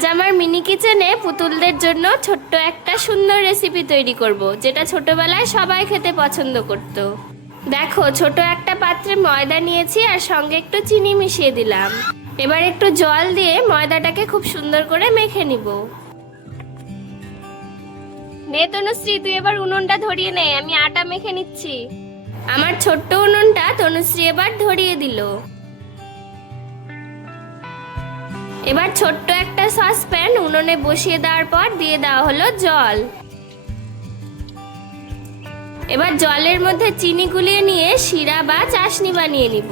আজ আমার মিনি কিচেনে পুতুলদের জন্য ছোট্ট একটা সুন্দর রেসিপি তৈরি করব, যেটা ছোটবেলায় সবাই খেতে পছন্দ করত। দেখো, ছোট একটা পাত্রে ময়দা নিয়েছি আর সঙ্গে একটু চিনি মিশিয়ে দিলাম। এবার একটু জল দিয়ে ময়দাটাকে খুব সুন্দর করে মেখে নিব। নে তনুশ্রী, তুই এবার উনুনটা ধরিয়ে নে, আমি আটা মেখে নিচ্ছি। আমার ছোট্ট উনুনটা তনুশ্রী এবার ধরিয়ে দিল। এবার ছোট্ট একটা সসপ্যান উনুনে বসিয়ে দেওয়ার পর দিয়ে দেওয়া হলো জল। এবার জলের মধ্যে চিনি গুলিয়ে নিয়ে শিরা বা চাশনি বানিয়ে নিব।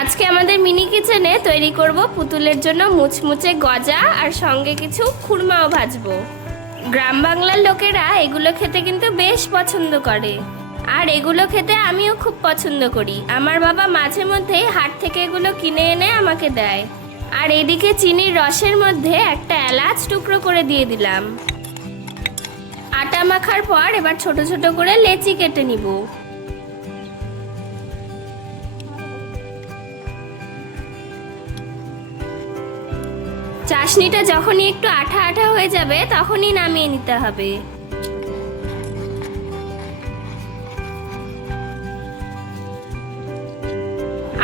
আজকে আমাদের মিনি কিচেনে তৈরি করব পুতুলের জন্য মুচমুচে গজা, আর সঙ্গে কিছু খুরমাও ভাজবো। গ্রাম বাংলার লোকেরা এগুলো খেতে কিন্তু বেশ পছন্দ করে, আর এগুলো খেতে আমিও খুব পছন্দ করি। আমার বাবা মাঝে মধ্যেই হাট থেকে এগুলো কিনে এনে আমাকে দেয়। আর এদিকে চিনির রসের মধ্যে একটা এলাচ টুকরো করে দিয়ে দিলাম। আটা মাখার পর এবার ছোট ছোট করে লেচি কেটে নিব। চাশনিটা যখনই একটু আঠা আঠা হয়ে যাবে তখনই নামিয়ে নিতে হবে।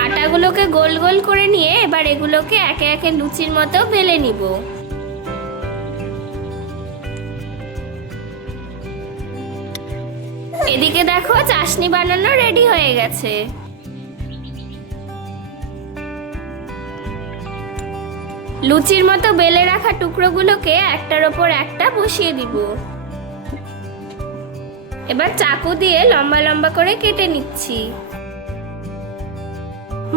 আটাগুলোকে গোল গোল করে নিয়ে এবার এগুলোকে একে একে লুচির মতো বেলে নিব। এদিকে দেখো, চাশনি বানানো রেডি হয়ে গেছে। লুচির মতো বেলে রাখা টুকরোগুলোকে একটার ওপর একটা বসিয়ে দিব। এবার চাকু দিয়ে লম্বা লম্বা করে কেটে নিচ্ছি।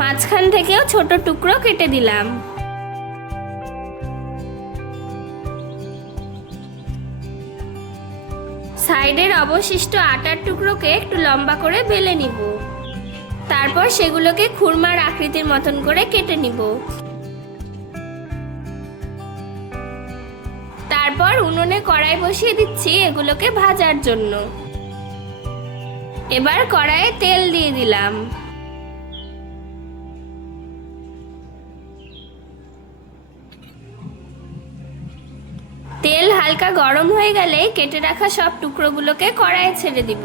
মাঝখান থেকেও ছোট টুকরো কেটে দিলাম। সাইডের অবশিষ্ট আটার টুকরোকে একটু লম্বা করে বেলে নিব। তারপর সেগুলোকে খুরমার আকৃতির মতন করে কেটে নিব। তারপর উনুনে কড়াই বসিয়ে দিচ্ছি এগুলোকে ভাজার জন্য। এবার কড়াইয়ে তেল দিয়ে দিলাম। তেল হালকা গরম হয়ে গেলে কেটে রাখা সব টুকরোগুলোকে কড়াইয়ে ছেড়ে দিব।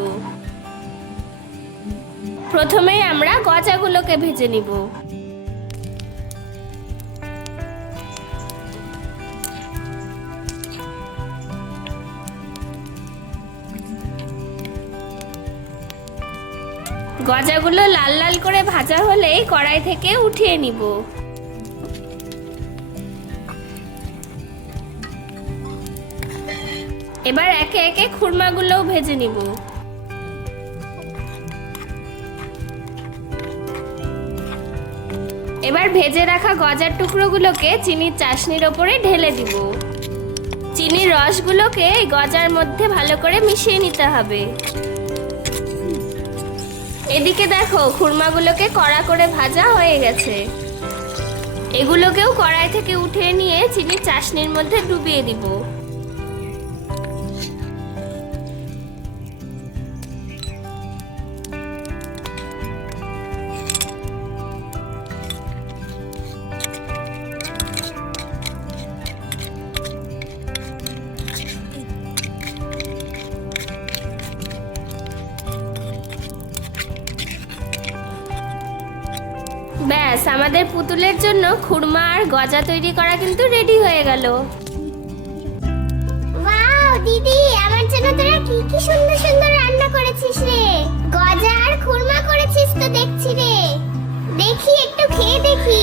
প্রথমে আমরা গজাগুলোকে ভেজে নিব। গজাগুলো লাল লাল করে ভাজা হলেই কড়াই থেকে উঠিয়ে নিব। এবার একে একে খুরমাগুলোও ভেজে নিব। এবার ভেজে রাখা গজার টুকরোগুলোকে চিনির চাশনির ওপরে ঢেলে দিব। চিনির রসগুলোকে এই গজার মধ্যে ভালো করে মিশিয়ে নিতে হবে। এদিকে দেখো, খুরমাগুলোকে কড়া করে ভাজা হয়ে গেছে। এগুলোকেও কড়াই থেকে উঠিয়ে নিয়ে চিনির চাশনির মধ্যে ডুবিয়ে দিব। ব্যাস, আমাদের পুতুলের জন্য খুরমা আর গজা তৈরি করা কিন্তু রেডি হয়ে গেল। ওয়াও দিদি, আমার জন্য তোরা কি কি সুন্দর সুন্দর রান্না করেছিস রে। গজা আর খুরমা করেছিস তো দেখছি রে। দেখি, একটু খেয়ে দেখি।